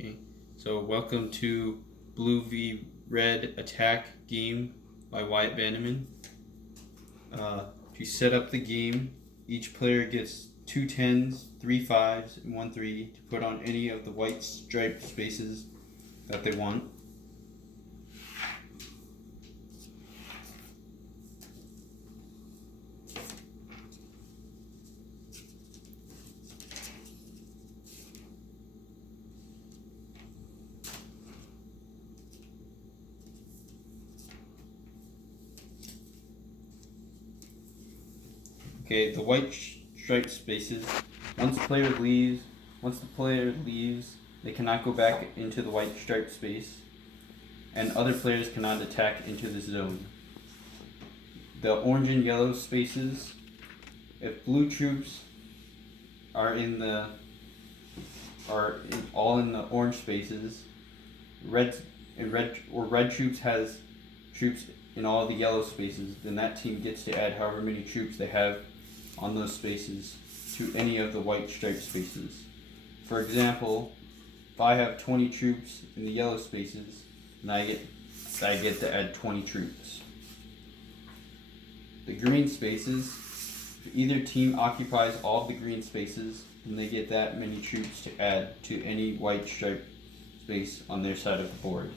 Okay, so welcome to Blue v Red Attack game by Wyatt Vandeman. To set up the game, each player gets 2 10s, 3 5s, and 1 3 to put on any of the white striped spaces that they want. Okay, the white striped spaces. Once the player leaves, they cannot go back into the white striped space, and other players cannot attack into the zone. The orange and yellow spaces. If blue troops are all in the orange spaces, red troops has troops in all the yellow spaces, then that team gets to add however many troops they have on those spaces to any of the white striped spaces. For example, if I have 20 troops in the yellow spaces, then I get to add 20 troops. The green spaces, if either team occupies all of the green spaces, then they get that many troops to add to any white striped space on their side of the board.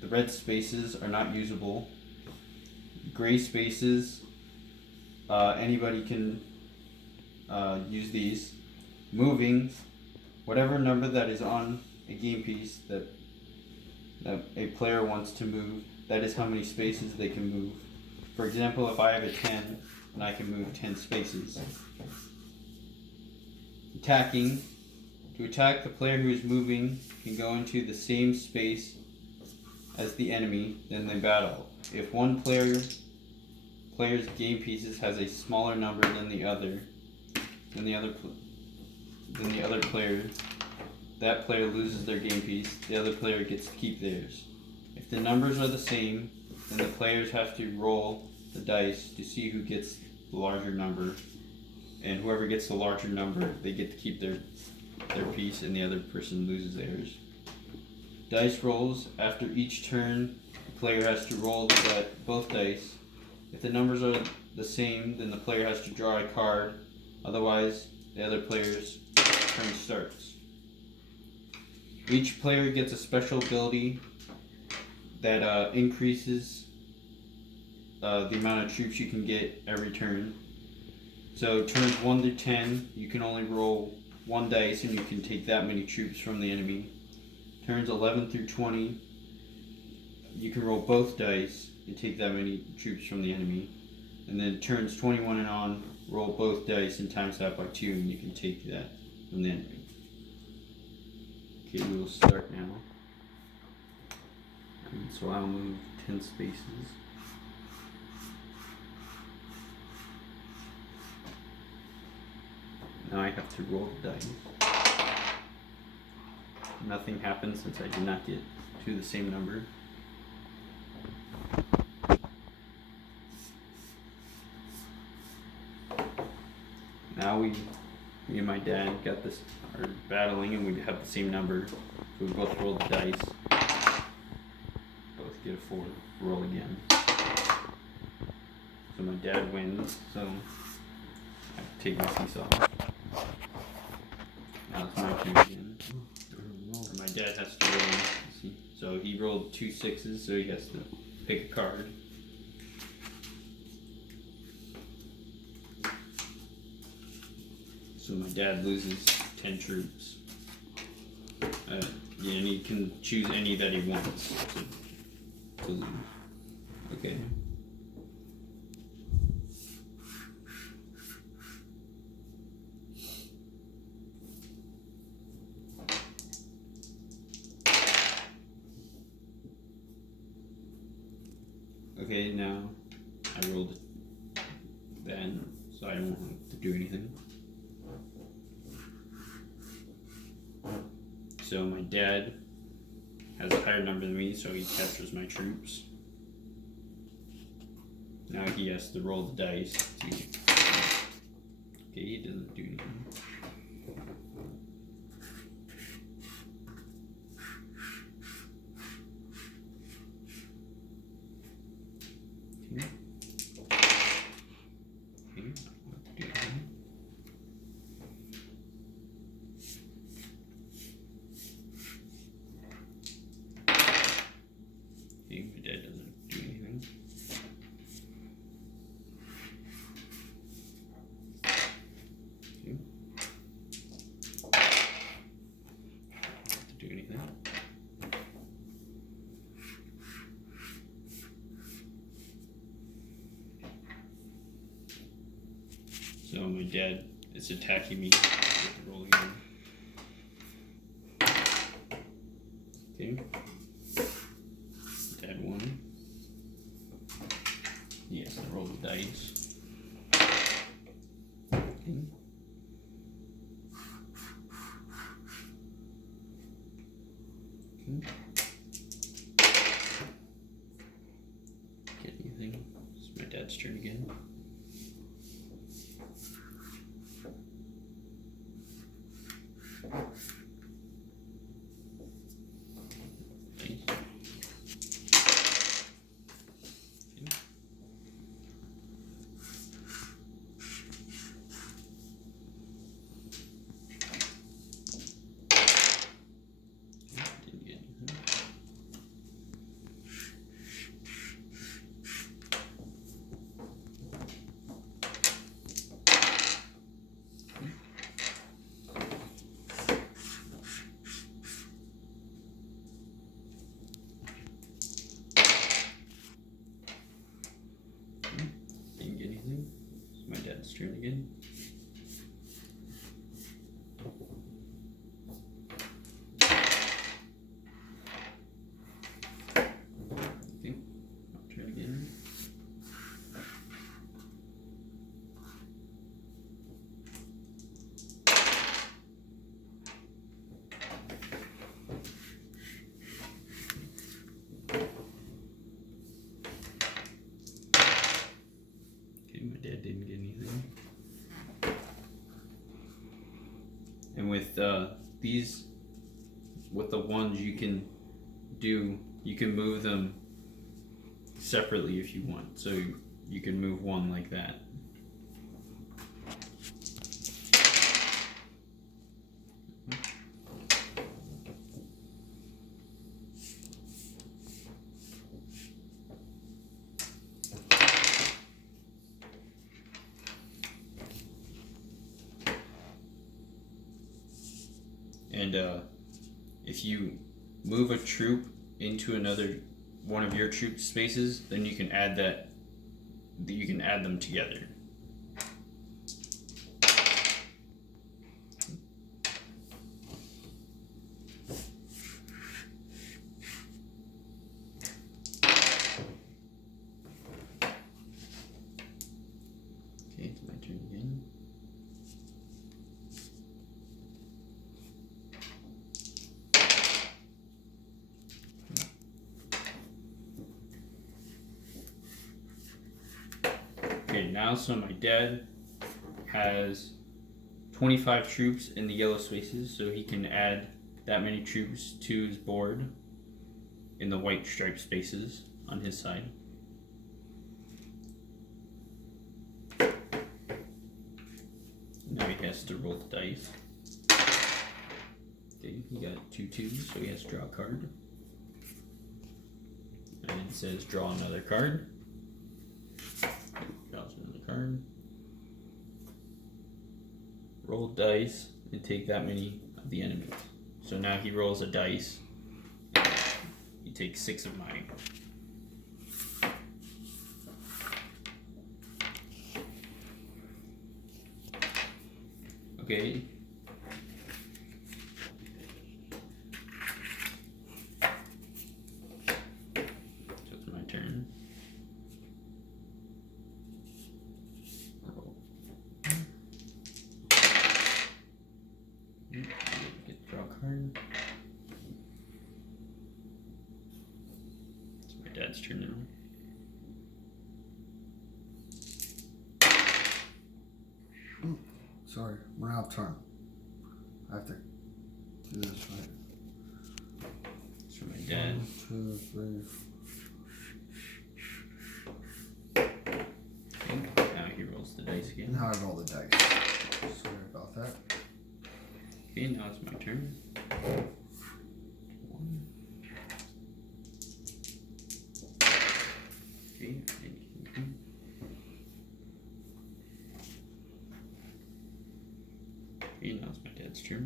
The red spaces are not usable. Gray spaces, anybody can use these. Moving, whatever number that is on a game piece that a player wants to move, that is how many spaces they can move. For example, if I have a 10, then I can move 10 spaces. Attacking, to attack, the player who is moving can go into the same space as the enemy, then they battle. If one player's game pieces has a smaller number than the other player, that player loses their game piece. The other player gets to keep theirs. If the numbers are the same, then the players have to roll the dice to see who gets the larger number, and whoever gets the larger number, they get to keep their piece, and the other person loses theirs. Dice rolls. After each turn, the player has to roll both dice. If the numbers are the same, then the player has to draw a card. Otherwise, the other player's turn starts. Each player gets a special ability that increases the amount of troops you can get every turn. So turns 1 to 10, you can only roll 1 dice and you can take that many troops from the enemy. Turns 11 through 20, you can roll both dice and take that many troops from the enemy. And then turns 21 and on, roll both dice and times that by 2, and you can take that from the enemy. Okay, we will start now. And so I'll move 10 spaces. Now I have to roll the dice. Nothing happens since I did not get to the same number. Now me and my dad are battling, and we have the same number. So we both roll the dice. Both get a 4. Roll again. So my dad wins. So I take my piece off. Now it's my turn again. My dad has to roll. So he rolled 2 6s, so he has to pick a card. So my dad loses 10 troops. And he can choose any that he wants to lose. Okay. Okay, now I rolled then, so I don't have to do anything. So my dad has a higher number than me, so he captures my troops. Now he has to roll the dice to... Okay, he doesn't do anything. dad is attacking me. I have to roll again. Okay. Dad won. Yes, I roll the dice. Okay. Get anything? It's my dad's turn again. Didn't get anything. It's my dad's turn again. Okay, I'll turn again. My dad didn't get anything. And with these, with the ones you can move them separately if you want. So you can move one like that. And if you move a troop into another one of your troop spaces, then you can add that. You can add them together. Okay, it's my turn again. Okay, now so my dad has 25 troops in the yellow spaces, so he can add that many troops to his board in the white striped spaces on his side. Now he has to roll the dice. Okay, he got 2 twos, so he has to draw a card. And it says draw another card. Draws another card. Roll dice and take that many of the enemies. So now he rolls a dice. He takes 6 of mine. Okay. So it's my turn. Get draw a card. It's my dad's turn now. Sorry, we're out of time. I have to do this right. It's for my dad. 1, 2, 3. Okay, now he rolls the dice again. Now I roll the dice. Sorry about that. Okay, now it's my turn. 1. Okay, okay, now it's my dad's turn.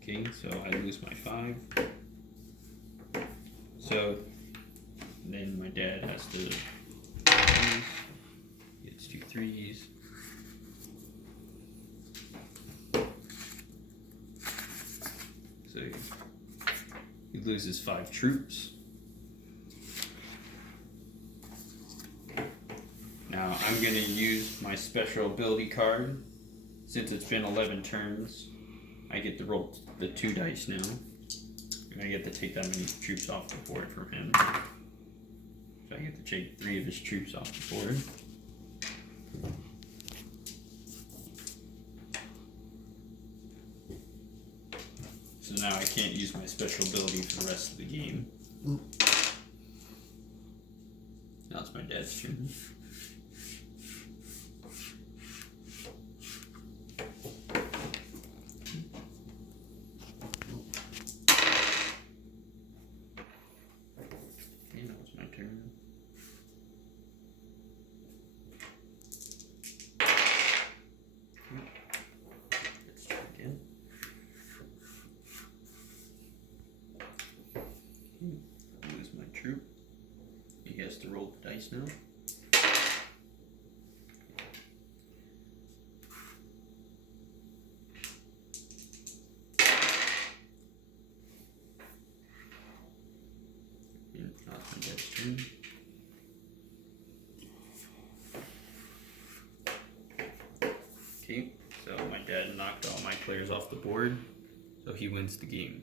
Okay, so I lose my 5. So then my dad has to. He gets 2 3s. So he loses 5 troops. Now I'm going to use my special ability card. Since it's been 11 turns, I get to roll the 2 dice now. And I get to take that many troops off the board from him. So I get to take 3 of his troops off the board. So now I can't use my special ability for the rest of the game. Now it's my dad's turn. Okay, now it's my turn. Let's try again. Lose my troop. He has to roll the dice now. Now it's my dad's turn. Okay, so my dad knocked all my players off the board, so he wins the game.